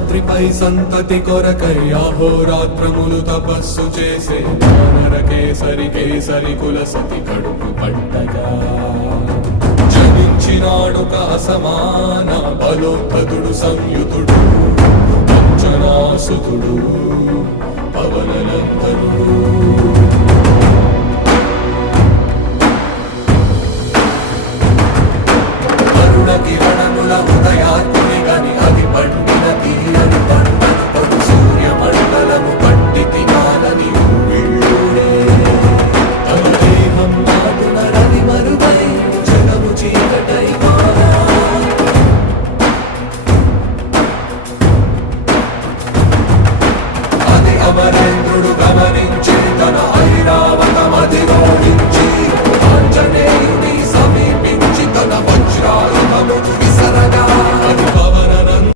శేషాద్రిపై సంతతి కొరకై అహోరాత్రములు తపస్సు చేసే వానర కేసరి కేసరి కుల సతి కడుపు పట్టగా జనించినాడొక అసమాన బలోద్ధతుడు సంయుతుడు అంజనాసుతుడు పవననందనుడు.